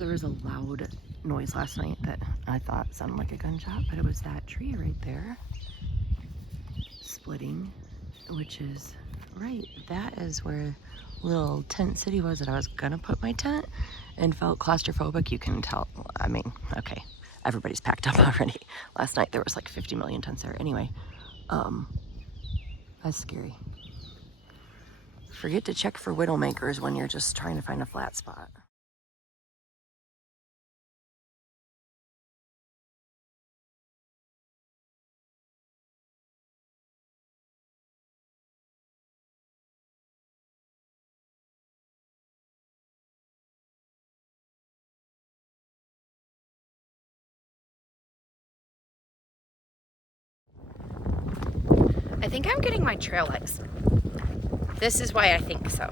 There was a loud noise last night that I thought sounded like a gunshot, but it was that tree right there splitting, which is right. That is where little tent city was that I was gonna put my tent and felt claustrophobic. You can tell. I mean, okay, everybody's packed up already. Last night there was like 50 million tents there. Anyway, that's scary. Forget to check for widowmakers when you're just trying to find a flat spot. I think I'm getting my trail legs. This is why I think so.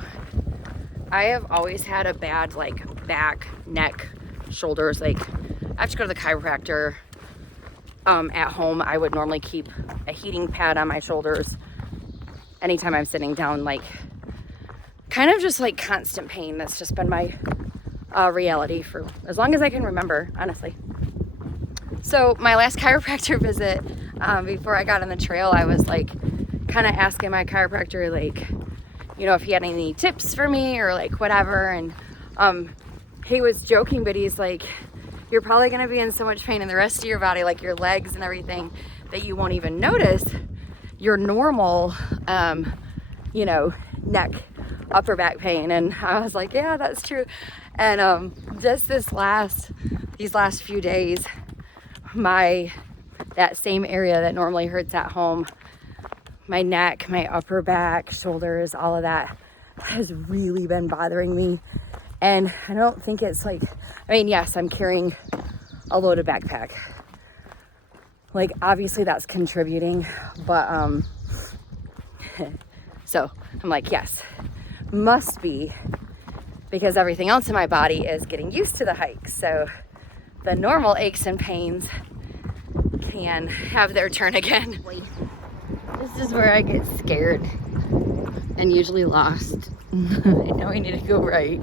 I have always had a bad like back, neck, shoulders. Like I have to go to the chiropractor. At home, I would normally keep a heating pad on my shoulders anytime I'm sitting down, like kind of just like constant pain. That's just been my reality for as long as I can remember, honestly. So my last chiropractor visit, before I got on the trail, I was like kind of asking my chiropractor, like, you know, if he had any tips for me or like whatever. And he was joking, but he's like, you're probably going to be in so much pain in the rest of your body, like your legs and everything, that you won't even notice your normal, you know, neck, upper back pain. And I was like, yeah, that's true. And just these last few days, that same area that normally hurts at home, my neck, my upper back, shoulders, all of that has really been bothering me. And I don't think it's like, I mean, yes, I'm carrying a loaded backpack. Like, obviously that's contributing, but, so I'm like, yes, must be because everything else in my body is getting used to the hike. So the normal aches and pains can have their turn again. This is where I get scared and usually lost. I know I need to go right.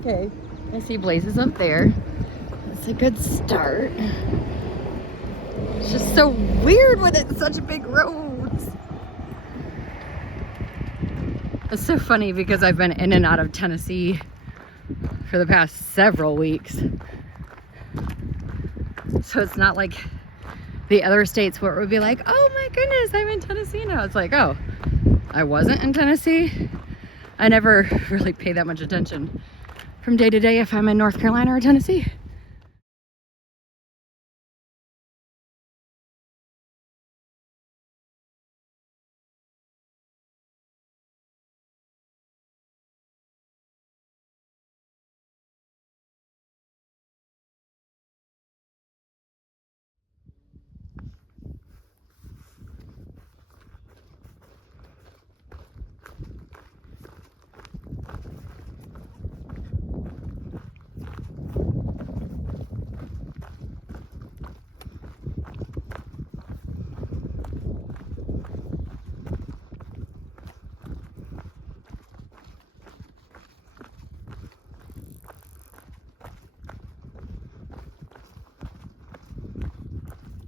Okay, I see blazes up there. That's a good start. It's just so weird when it's such big roads. It's so funny because I've been in and out of Tennessee for the past several weeks. So it's not like the other states where it would be like, oh my goodness, I'm in Tennessee now. It's like, oh, I wasn't in Tennessee. I never really pay that much attention from day to day if I'm in North Carolina or Tennessee.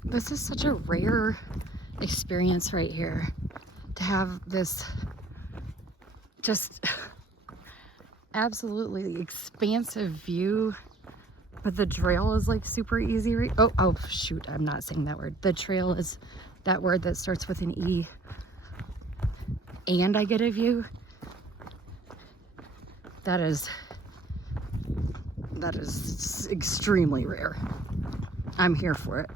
This is such a rare experience right here, to have this just absolutely expansive view, but the trail is like super easy. Right? Oh shoot, I'm not saying that word. The trail is that word that starts with an E, and I get a view. That is extremely rare. I'm here for it.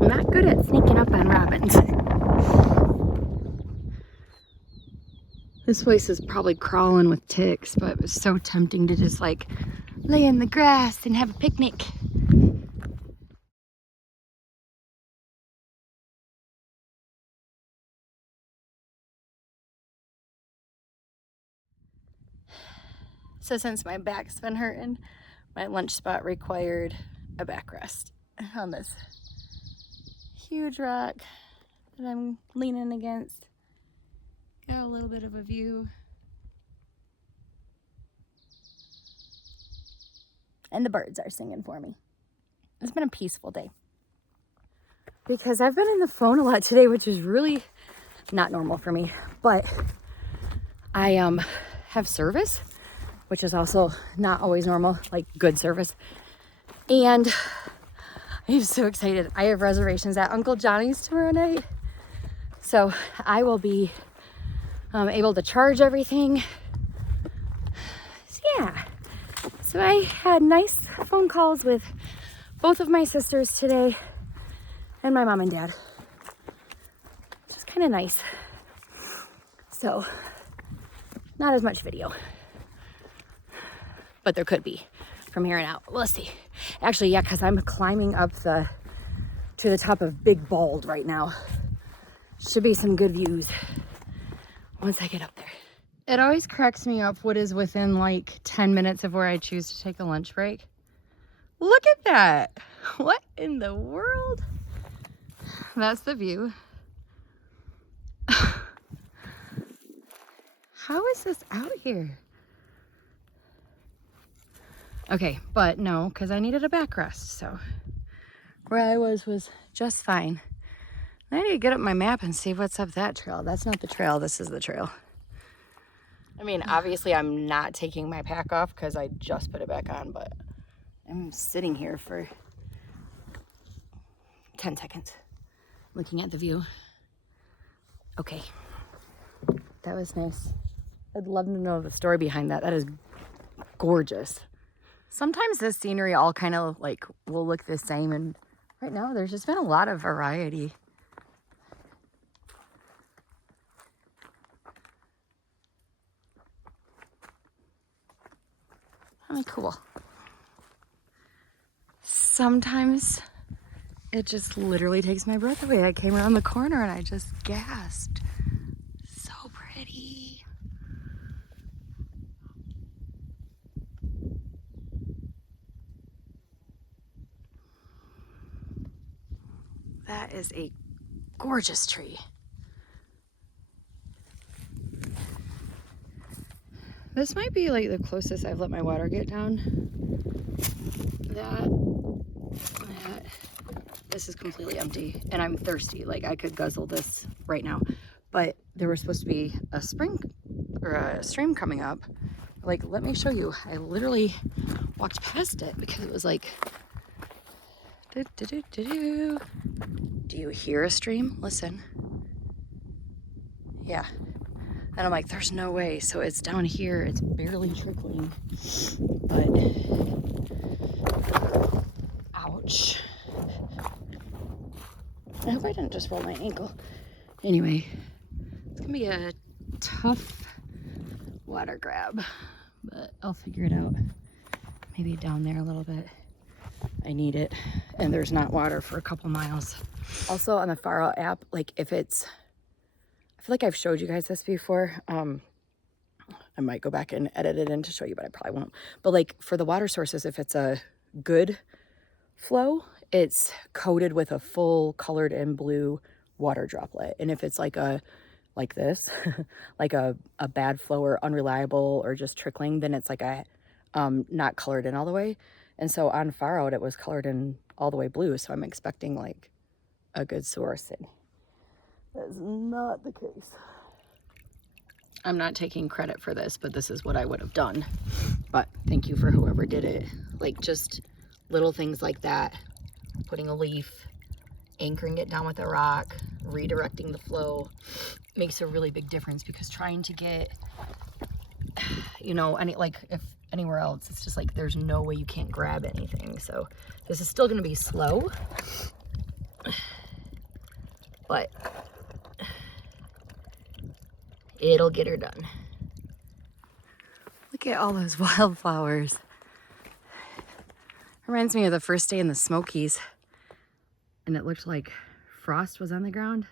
I'm not good at sneaking up on robins. This place is probably crawling with ticks, but it was so tempting to just like lay in the grass and have a picnic. So since my back's been hurting, my lunch spot required a backrest on this huge rock that I'm leaning against. Got a little bit of a view. And the birds are singing for me. It's been a peaceful day. Because I've been in the phone a lot today, which is really not normal for me. But I have service, which is also not always normal, like good service. And I'm so excited. I have reservations at Uncle Johnny's tomorrow night. So I will be able to charge everything. So yeah. So I had nice phone calls with both of my sisters today and my mom and dad. It's kind of nice. So not as much video, but there could be from here on out. Let's see. Actually, yeah, because I'm climbing up to the top of Big Bald right now. Should be some good views once I get up there. It always cracks me up what is within like 10 minutes of where I choose to take a lunch break. Look at that. What in the world? That's the view. How is this out here? Okay, but no, because I needed a backrest, so where I was just fine. I need to get up my map and see what's up that trail. That's not the trail, this is the trail. I mean, obviously I'm not taking my pack off because I just put it back on, but I'm sitting here for 10 seconds looking at the view. Okay, that was nice. I'd love to know the story behind that. That is gorgeous. Sometimes this scenery all kind of like will look the same, and right now there's just been a lot of variety. Really cool. Sometimes it just literally takes my breath away. I came around the corner and I just gasped. So pretty. That is a gorgeous tree. This might be like the closest I've let my water get down. This is completely empty and I'm thirsty. Like I could guzzle this right now, but there was supposed to be a spring or a stream coming up. Like, let me show you. I literally walked past it because it was like, do you hear a stream? Listen. Yeah. And I'm like, there's no way. So it's down here. It's barely trickling. But, ouch. I hope I didn't just roll my ankle. Anyway, it's going to be a tough water grab. But I'll figure it out. Maybe down there a little bit. I need it. And there's not water for a couple miles. Also on the Far Out app, like if it's... I feel like I've showed you guys this before. I might go back and edit it in to show you, but I probably won't. But like for the water sources, if it's a good flow, it's coated with a full colored in blue water droplet. And if it's like this, like a bad flow or unreliable or just trickling, then it's like a not colored in all the way. And so on Far Out, it was colored in all the way blue. So I'm expecting like a good source. And that is not the case. I'm not taking credit for this, but this is what I would have done. But thank you for whoever did it. Like just little things like that. Putting a leaf, anchoring it down with a rock, redirecting the flow makes a really big difference, because trying to get, you know, if anywhere else, it's just like there's no way you can't grab anything. So this is still going to be slow, but it'll get her done. Look at all those wildflowers. Reminds me of the first day in the Smokies, and it looked like frost was on the ground.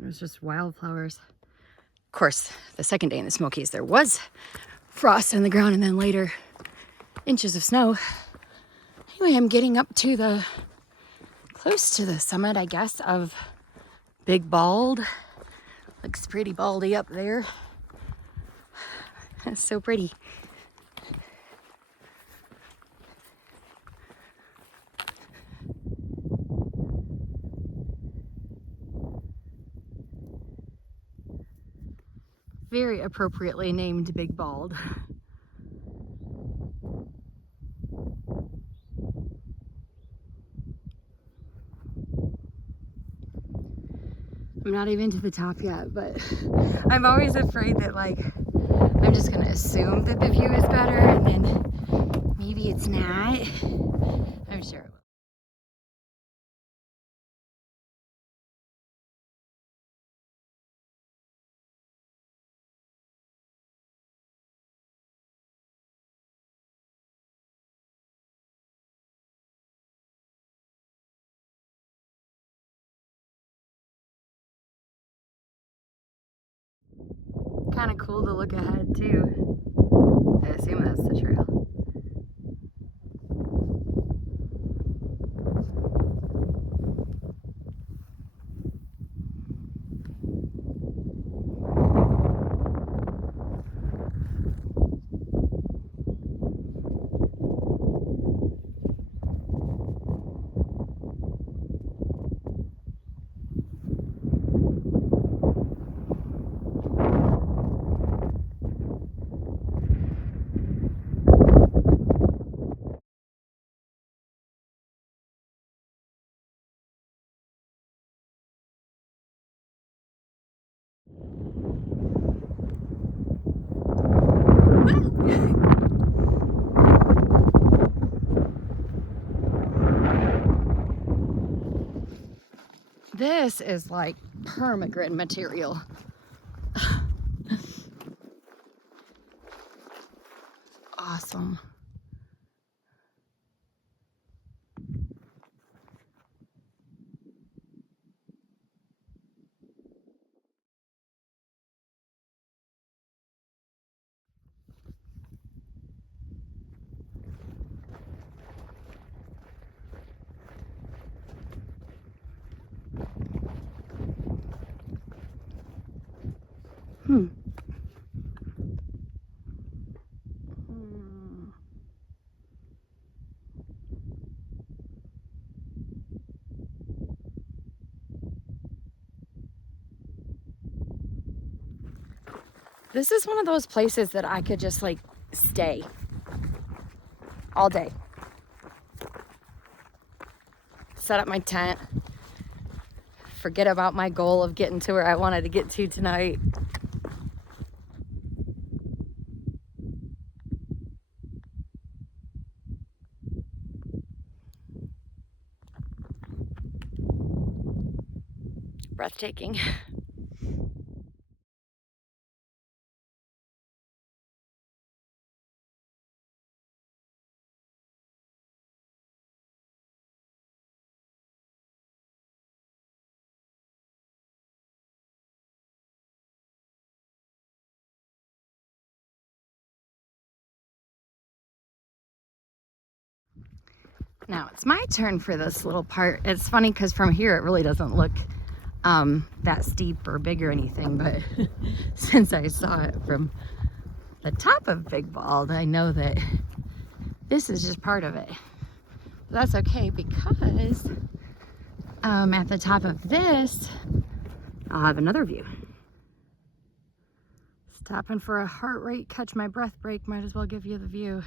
It was just wildflowers. Of course, the second day in the Smokies, there was frost on the ground, and then later, inches of snow. Anyway, I'm getting up to the close to the summit, I guess, of Big Bald. Looks pretty baldy up there. It's so pretty. Very appropriately named Big Bald. I'm not even to the top yet, but I'm always afraid that like I'm just gonna assume that the view is better and then maybe it's not. I'm sure it will. Kind of cool to look ahead too. I assume that's the trail. This is like permagrid material. Awesome. Hmm. This is one of those places that I could just like stay all day. Set up my tent. Forget about my goal of getting to where I wanted to get to tonight. Breathtaking. Now it's my turn for this little part. It's funny because from here it really doesn't look that steep or big or anything, but since I saw it from the top of Big Bald, I know that this is just part of it. But that's okay because at the top of this, I'll have another view. Stopping for a heart rate, catch my breath break, might as well give you the view.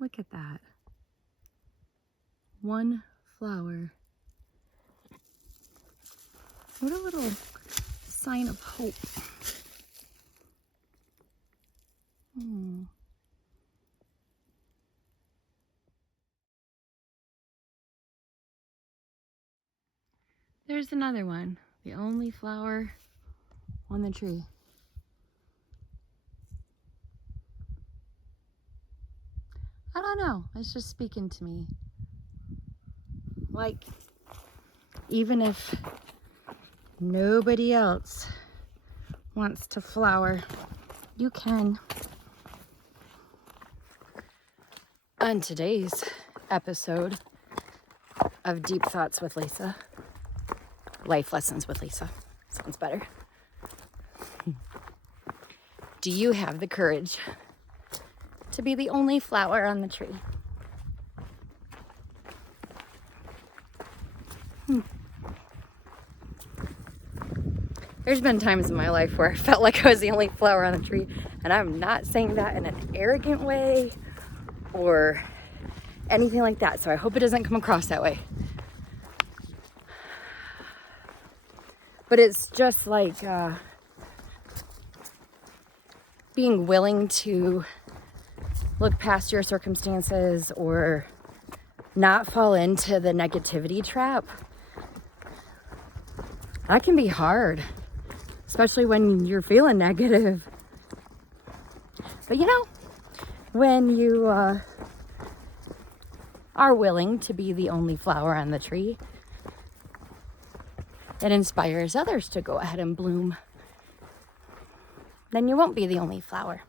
Look at that. One flower. What a little sign of hope. There's another one. The only flower on the tree. I don't know. It's just speaking to me. Like, even if nobody else wants to flower, you can. On today's episode of Deep Thoughts with Lisa, Life Lessons with Lisa, sounds better. Do you have the courage to be the only flower on the tree? There's been times in my life where I felt like I was the only flower on the tree, and I'm not saying that in an arrogant way or anything like that, so I hope it doesn't come across that way. But it's just like being willing to look past your circumstances or not fall into the negativity trap. That can be hard, especially when you're feeling negative. But you know, when you are willing to be the only flower on the tree, it inspires others to go ahead and bloom. Then you won't be the only flower.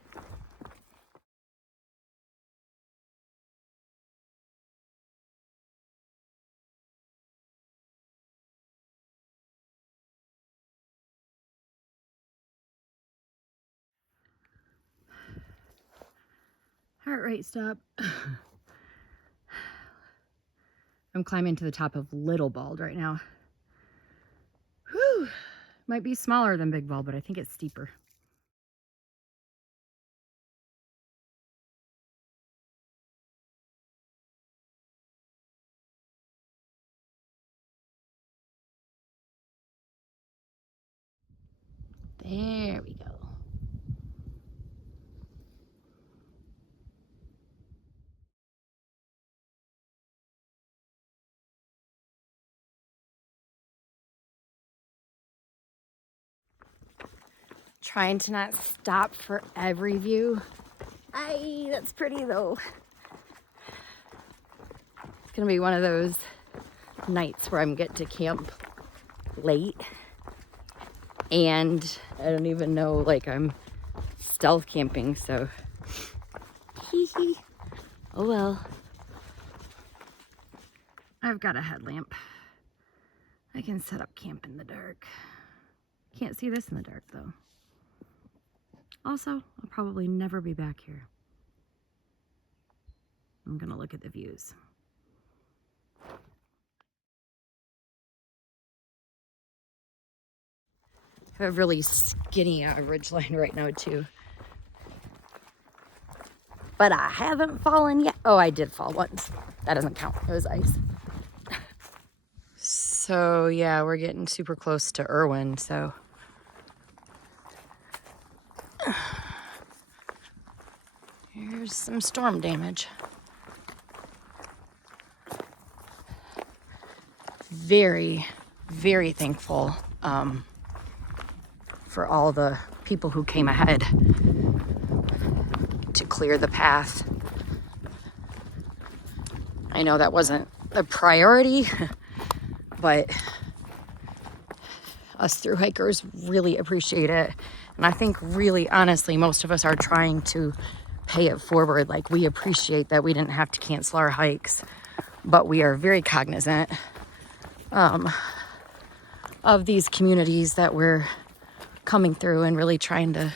Heart rate stop. I'm climbing to the top of Little Bald right now. Whew. Might be smaller than Big Bald, but I think it's steeper. There we go. Trying to not stop for every view. Aye, that's pretty though. It's gonna be one of those nights where I'm get to camp late and I don't even know, like, I'm stealth camping, so hee hee. Oh well. I've got a headlamp. I can set up camp in the dark. Can't see this in the dark though. Also, I'll probably never be back here. I'm gonna look at the views. I have a really skinny ridgeline right now too. But I haven't fallen yet. Oh, I did fall once. That doesn't count. It was ice. So yeah, we're getting super close to Irwin, so. Here's some storm damage. Very, very thankful for all the people who came ahead to clear the path. I know that wasn't a priority, but us thru hikers really appreciate it. And I think really honestly, most of us are trying to pay it forward. Like, we appreciate that we didn't have to cancel our hikes, but we are very cognizant of these communities that we're coming through and really trying to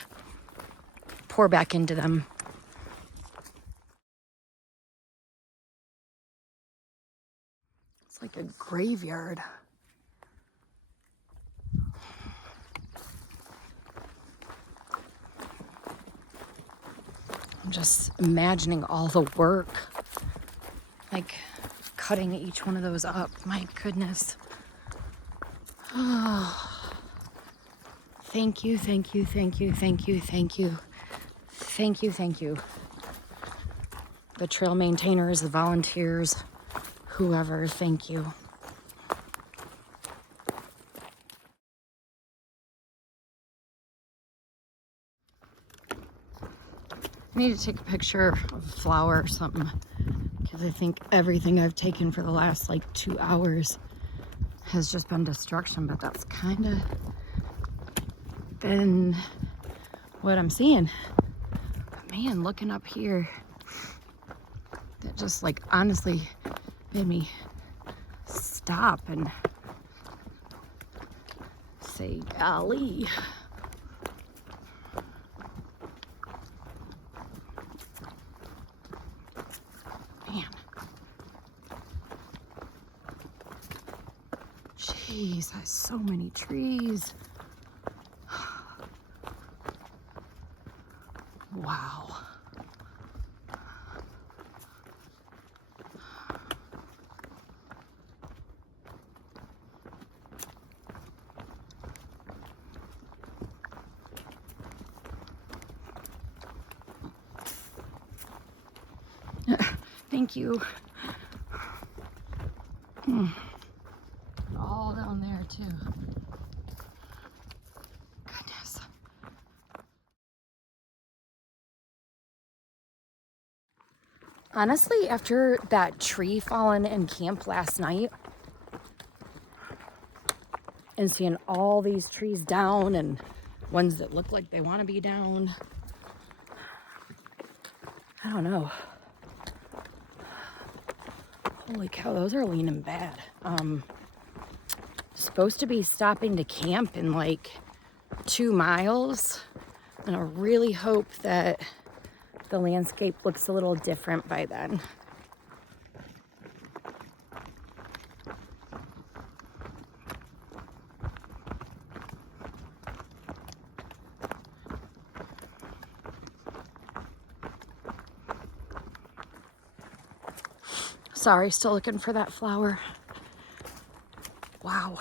pour back into them. It's like a graveyard. I'm just imagining all the work, like cutting each one of those up. My goodness. Oh, thank you, thank you, thank you, thank you, thank you, thank you, thank you. The trail maintainers, the volunteers, whoever, thank you. I need to take a picture of a flower or something, because I think everything I've taken for the last like 2 hours has just been destruction, but that's kind of been what I'm seeing. But man, looking up here, that just like honestly made me stop and say, golly. Man. Jeez, that's so many trees. Wow. Thank you. All down there too. Goodness. Honestly, after that tree falling in camp last night and seeing all these trees down and ones that look like they want to be down, I don't know. Holy cow, those are leaning bad. Supposed to be stopping to camp in like 2 miles, and I really hope that the landscape looks a little different by then. Sorry, still looking for that flower. Wow.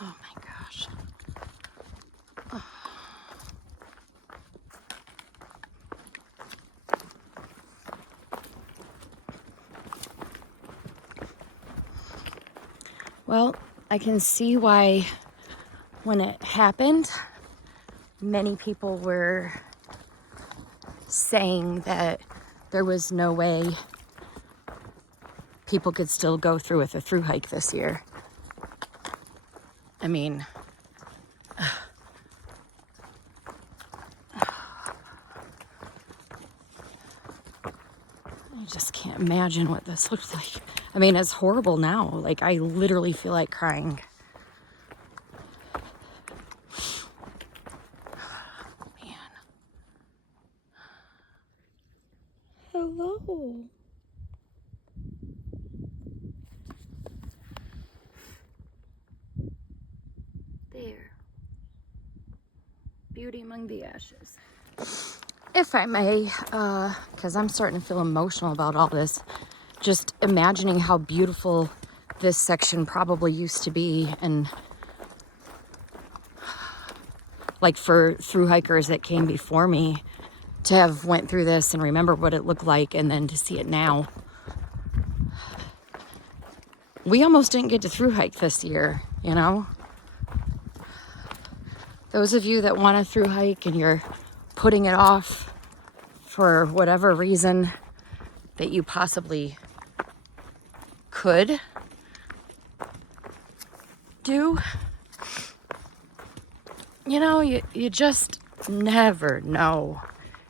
Oh my gosh. Oh. Well, I can see why when it happened, many people were saying that there was no way people could still go through with a through hike this year. I mean, I just can't imagine what this looks like. I mean, it's horrible now. Like, I literally feel like crying. Man. Hello. There. Beauty among the ashes. If I may, because I'm starting to feel emotional about all this, just imagining how beautiful this section probably used to be, and like for through hikers that came before me to have went through this and remember what it looked like, and then to see it now. We almost didn't get to through hike this year, you know? Those of you that want to through hike and you're putting it off for whatever reason that you possibly could do, you know, you just never know.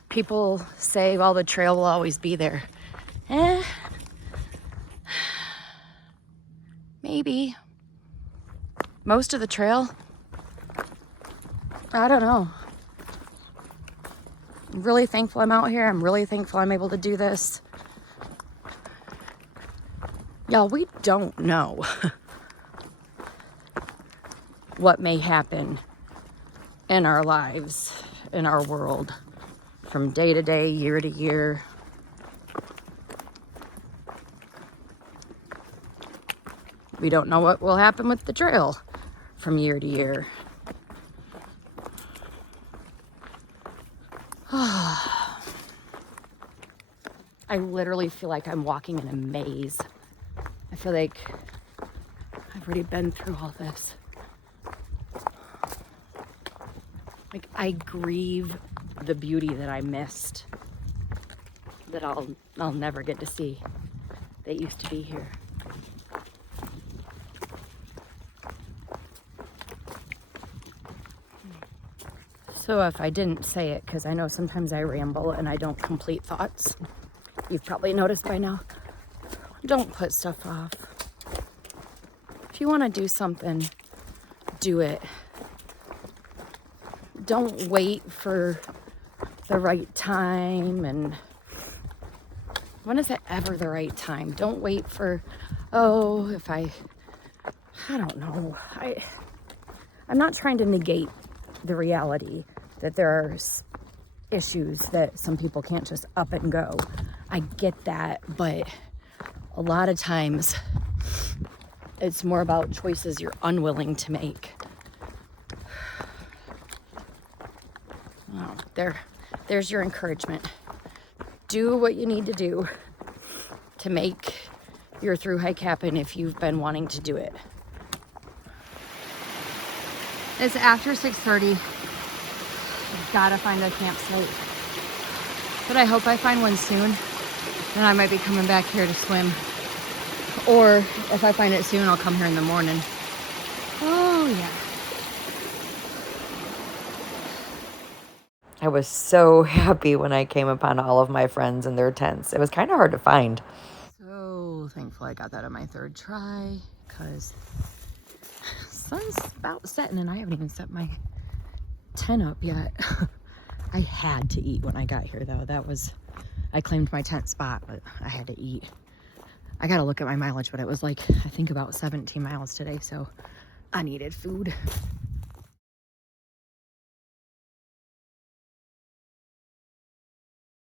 People say, well, the trail will always be there. Maybe. Most of the trail, I don't know. I'm really thankful I'm out here. I'm really thankful I'm able to do this. Y'all, we don't know what may happen in our lives in our world from day to day, year to year. We don't know what will happen with the trail from year to year. I literally feel like I'm walking in a maze. I feel like I've already been through all this. Like, I grieve the beauty that I missed, that I'll never get to see, that used to be here. So if I didn't say it, because I know sometimes I ramble and I don't complete thoughts, you've probably noticed by now, don't put stuff off. If you want to do something, do it. Don't wait for the right time. And when is it ever the right time? Don't wait for, oh, if I don't know. I'm not trying to negate the reality that there are issues that some people can't just up and go. I get that, but a lot of times it's more about choices you're unwilling to make. Oh, there's your encouragement. Do what you need to do to make your through hike happen if you've been wanting to do it. It's after 6:30. I've gotta find a campsite. But I hope I find one soon. Then I might be coming back here to swim. Or if I find it soon, I'll come here in the morning. Oh, yeah. I was so happy when I came upon all of my friends in their tents. It was kind of hard to find. So thankful I got that on my third try, because sun's about setting and I haven't even set my tent up yet. I had to eat when I got here, though. I claimed my tent spot, but I had to eat. I gotta look at my mileage, but it was like, I think about 17 miles today, so I needed food.